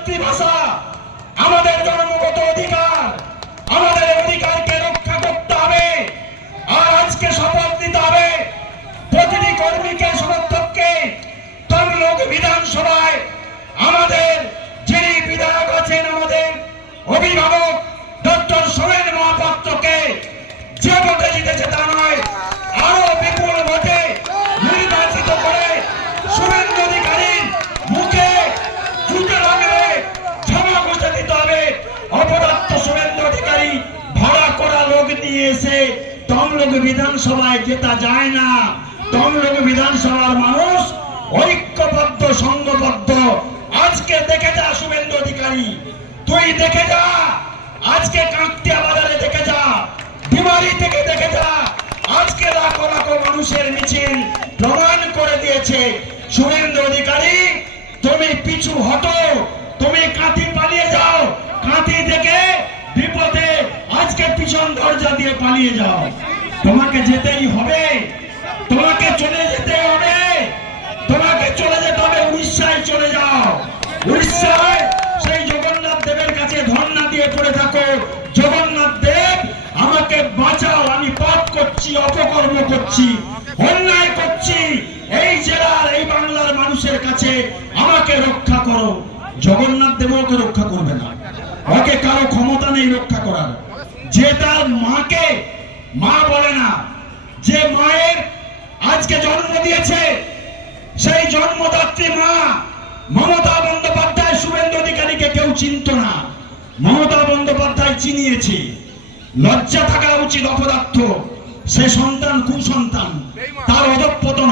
মাতৃভাষা আমাদের জন্মগত অধিকার, আমাদের অধিকারকে রক্ষা করতে হবে। আর আজকে শপথ নিতে হবে প্রতিটি কর্মীকে, সমর্থককে তমলুক বিধানসভায় আমাদের যিনি বিধায়ক আছেন, আমাদের অভিভাবক ডক্টর সোমেন মহাপাত্রকে যে ভোটে জিতেছে তা নয়, আরো বিপুল ভোটে নির্বাচিত করে শুভেন্দু অধিকারীর মুখে জুতো লাগিয়ে ক্ষমা ঘুষে দিতে হবে। অপদার্থ শুভেন্দু অধিকারী ভাড়া করা লোক নিয়ে এসে তমলুক বিধানসভায় জেতা যায় না। তমলুক বিধানসভার মানুষ ঐক্যবদ্ধ, সংঘবদ্ধ। আজকে দেখে যা শুভেন্দু অধিকারী, তুই দেখে যা, আজকে কাঁকটিয়া বাজারে দেখে যা, বিমারি থেকে দেখে যা, আজকে লাখো লাখো মানুষের মিছিল প্রমাণ করে দিয়েছে শুভেন্দু অধিকারী তুমি পিছু হটো, তুমি কাঁথি পালিয়ে যাও, কাঁথি থেকে বিপদে আজকে পিছন দরজা দিয়ে পালিয়ে যাও। তোমাকে যেতেই হবে, তোমাকে চলে যেতে হবে, তোমাকে চলে যেতে হবে। উড়িষ্যায় চলে যাও, উড়িষ্যায় সেই জগন্নাথ দেবের কাছে ধর্ণা দিয়ে পড়ে থাকো, জগন্নাথ দেব আমাকে বাঁচাও, আমি পাপ করছি, অপকর্ম করছি, অন্যায় করছি, এই জেলার এই বাংলার মানুষের কাছে আমাকে রক্ষা করো। জগন্নাথ দেব ওকে রক্ষা করবে না, ওকে কারো ক্ষমতা নেই রক্ষা করার। যে তার মাকে মা বলে না, যে মায়ের আজকে জন্ম দিয়েছে, সেই জন্মদাত্রী মা মমতা বন্দ্যোপাধ্যায় শুভেন্দু অধিকারীকে কেউ চিনত না, মমতা বন্দ্যোপাধ্যায় চিনিয়েছে। লজ্জা থাকা উচিত অপদার্থ, সে সন্তান কুসন্তান, তার অধঃপতন